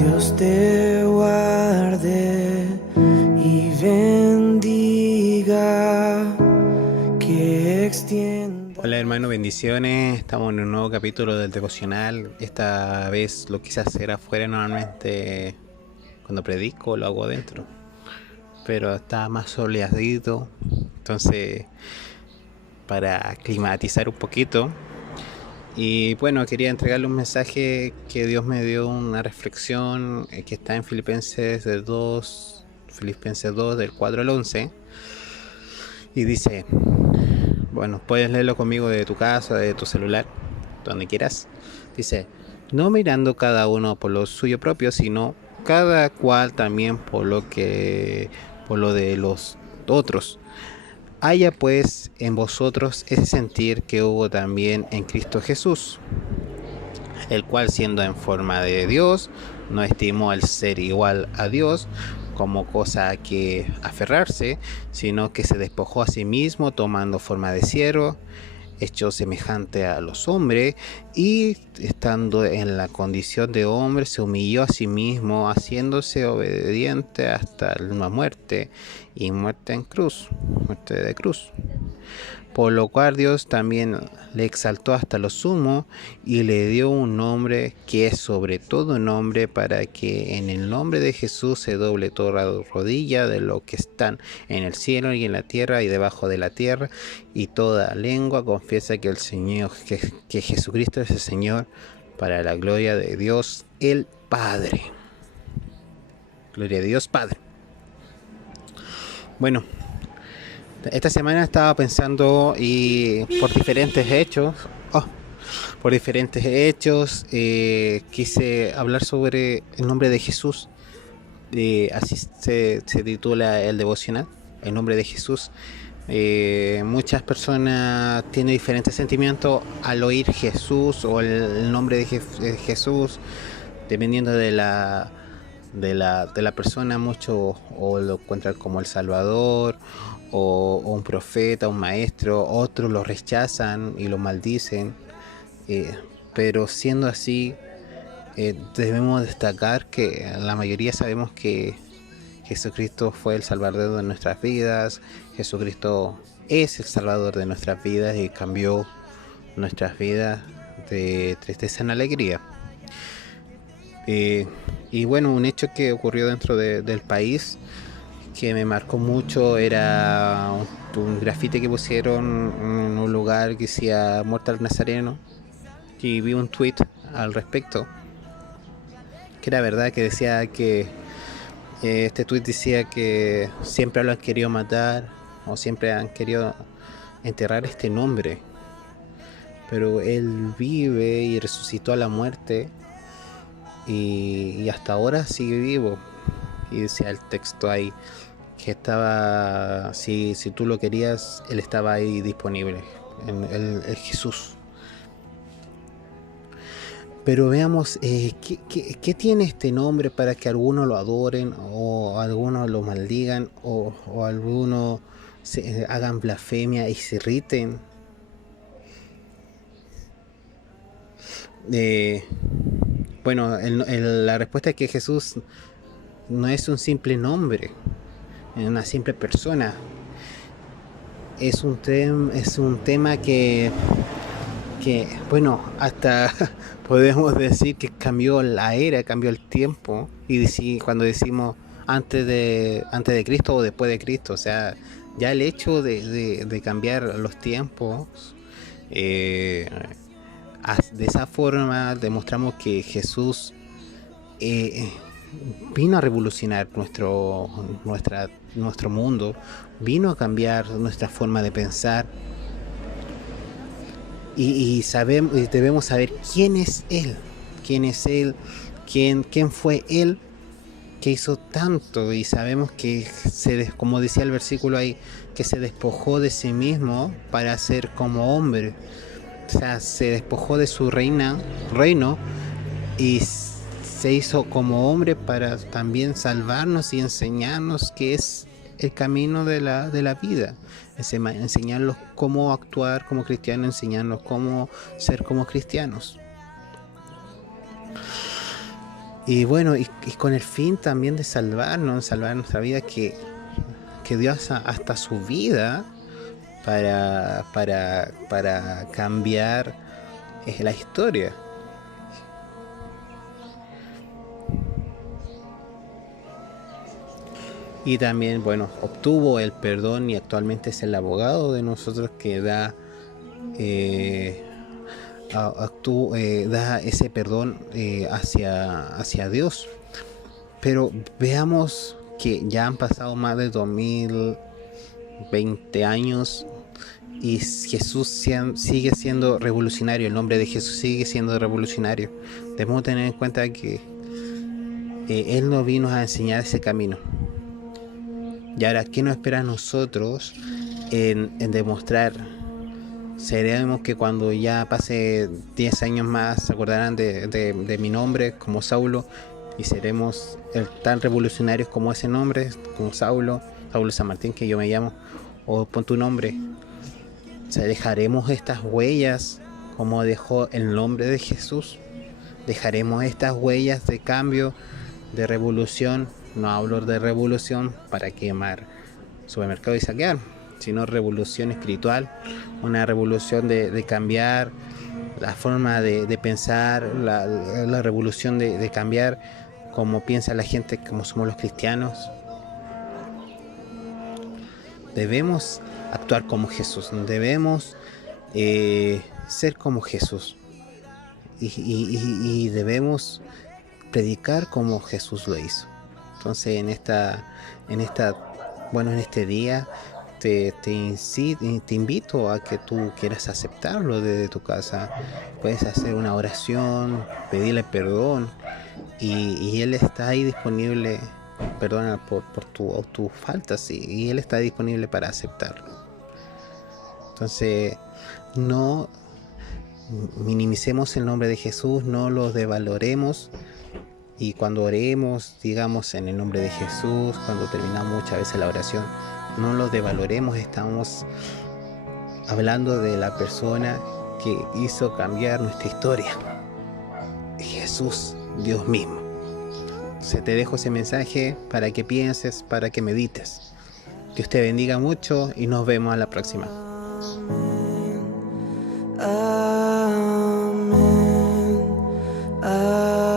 Dios te guarde y bendiga, que extienda. Hola hermano, bendiciones. Estamos en un nuevo capítulo del devocional. Esta vez lo quise hacer afuera, normalmente cuando predico lo hago adentro, pero está más soleadito, entonces para climatizar un poquito. Y bueno, quería entregarle un mensaje que Dios me dio, una reflexión que está en Filipenses 2 del 4 al 11, y dice, bueno, puedes leerlo conmigo de tu casa, de tu celular, donde quieras. Dice, no mirando cada uno por lo suyo propio, sino cada cual también por lo de los otros. Haya pues en vosotros ese sentir que hubo también en Cristo Jesús, el cual siendo en forma de Dios, no estimó el ser igual a Dios como cosa a que aferrarse, sino que se despojó a sí mismo, tomando forma de siervo, hecho semejante a los hombres, y estando en la condición de hombre, se humilló a sí mismo, haciéndose obediente hasta la muerte, y muerte de cruz. Por lo cual Dios también le exaltó hasta lo sumo y le dio un nombre que es sobre todo nombre, para que en el nombre de Jesús se doble toda rodilla de lo que están en el cielo y en la tierra y debajo de la tierra, y toda lengua confiesa que el Señor, que Jesucristo es el Señor, para la gloria de Dios el Padre. Gloria a Dios Padre. Bueno, esta semana estaba pensando y por diferentes quise hablar sobre el nombre de Jesús. Así se titula el devocional, el nombre de Jesús. Muchas personas tienen diferentes sentimientos al oír Jesús o el nombre de Jesús, dependiendo de la persona. Muchos o lo encuentran como el Salvador o un profeta, un maestro. Otros lo rechazan y lo maldicen, pero siendo así, debemos destacar que la mayoría sabemos que Jesucristo fue el Salvador de nuestras vidas. Jesucristo es el Salvador de nuestras vidas y cambió nuestras vidas de tristeza en alegría. Y bueno, un hecho que ocurrió dentro del país que me marcó mucho era un grafite que pusieron en un lugar que decía muerte al nazareno, y vi un tweet al respecto que era verdad, que decía que este tweet decía que siempre lo han querido matar o siempre han querido enterrar este nombre, pero él vive y resucitó a la muerte, y hasta ahora sigue vivo. Y decía el texto ahí que estaba, si tú lo querías, él estaba ahí disponible, en el Jesús. Pero veamos, ¿qué tiene este nombre para que algunos lo adoren o algunos lo maldigan o algunos hagan blasfemia y se irriten? Bueno, la respuesta es que Jesús no es un simple nombre, es una simple persona. Es un tema que bueno, hasta podemos decir que cambió la era, cambió el tiempo. Y cuando decimos antes de Cristo o después de Cristo, o sea, ya el hecho de cambiar los tiempos, de esa forma demostramos que Jesús vino a revolucionar nuestro mundo, vino a cambiar nuestra forma de pensar. Y debemos saber quién es Él, quién fue Él, que hizo tanto. Y sabemos que como decía el versículo ahí, que se despojó de sí mismo para ser como hombre. O sea, se despojó de su reino y se hizo como hombre para también salvarnos y enseñarnos qué es el camino de la vida. Enseñarnos cómo actuar como cristianos, enseñarnos cómo ser como cristianos. Y bueno, y con el fin también de salvarnos, salvar nuestra vida, que dio hasta su vida para cambiar la historia. Y también, bueno, obtuvo el perdón y actualmente es el abogado de nosotros que da, eh, da ese perdón hacia Dios. Pero veamos que ya han pasado más de 2020 años y Jesús sigue siendo revolucionario, el nombre de Jesús sigue siendo revolucionario. Debemos tener en cuenta que Él nos vino a enseñar ese camino. Y ahora, ¿qué nos espera a nosotros en demostrar? Seremos que cuando ya pase 10 años más se acordarán de mi nombre como Saulo y seremos tan revolucionarios como ese nombre, como Saulo San Martín, que yo me llamo, o pon tu nombre. O sea, dejaremos estas huellas como dejó el nombre de Jesús. Dejaremos estas huellas de cambio, de revolución. No hablo de revolución para quemar supermercado y saquear, sino revolución espiritual, una revolución de cambiar la forma de pensar, la revolución de cambiar cómo piensa la gente, como somos los cristianos. Debemos actuar como Jesús, debemos ser como Jesús y debemos predicar como Jesús lo hizo. Entonces en este día te invito a que tú quieras aceptarlo desde tu casa. Puedes hacer una oración, pedirle perdón y Él está ahí disponible. Perdona por tus faltas y Él está disponible para aceptarlo. Entonces no minimicemos el nombre de Jesús, no lo devaloremos. Y cuando oremos, digamos en el nombre de Jesús, cuando terminamos muchas veces la oración, no lo devaloremos, estamos hablando de la persona que hizo cambiar nuestra historia. Jesús, Dios mismo. Entonces te dejo ese mensaje para que pienses, para que medites. Dios te bendiga mucho y nos vemos a la próxima. Amén. Amén.